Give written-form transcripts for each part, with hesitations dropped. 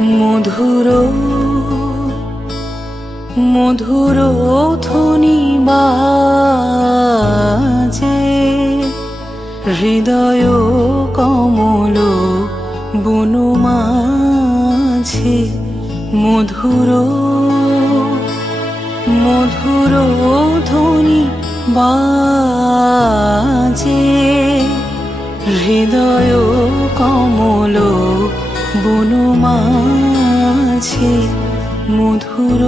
মধুর মধুর ধ্বনি বাজে, হৃদয় কমল বন মাঝে। মধুর মধুর ধ্বনি বাজে, হৃদয় কমল বন মাঝে। মধুর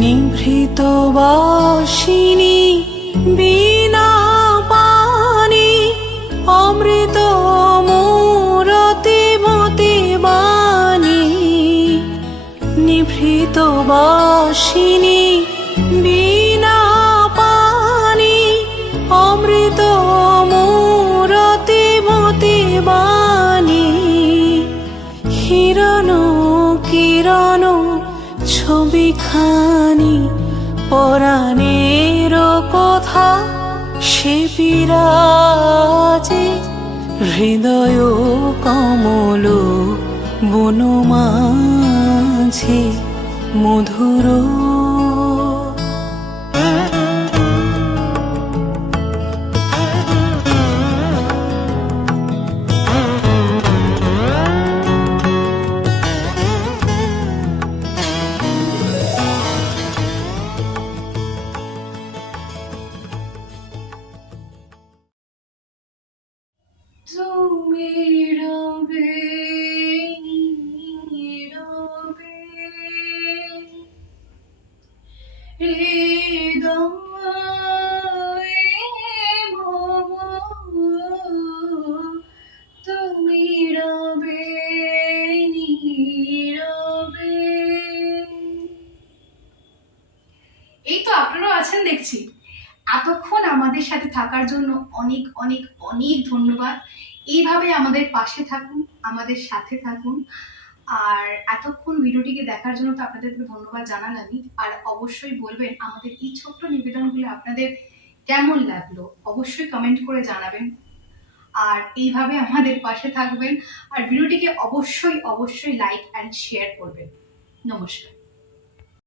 নিভৃত বাসিনী বীণা পানি, অমৃত মূরতি মতি বাণী। নিভৃত বাসিনী বীণা পানি, অমৃত মূরতি মতি বাণী। হিরণ কিরণ ছবিখানি, পরাণের কথা সে বিরাজে। হৃদয় কমল বন মাঝে। মধুর তুমি রবে নীরবে, হৃদয়ে মম তুমি রবে নীরবে। এই তো আপনারাও আছেন দেখছি। এতক্ষণ আমাদের সাথে থাকার জন্য অনেক অনেক অনেক ধন্যবাদ। এইভাবে আমাদের পাশে থাকুন, আমাদের সাথে থাকুন। আর এতক্ষণ ভিডিওটিকে দেখার জন্য তো আপনাদেরকে ধন্যবাদ জানালামই। আর অবশ্যই বলবেন আমাদের এই ছোট্ট নিবেদনগুলো আপনাদের কেমন লাগলো, অবশ্যই কমেন্ট করে জানাবেন। আর এইভাবে আমাদের পাশে থাকবেন। আর ভিডিওটিকে অবশ্যই অবশ্যই লাইক অ্যান্ড শেয়ার করবেন। নমস্কার।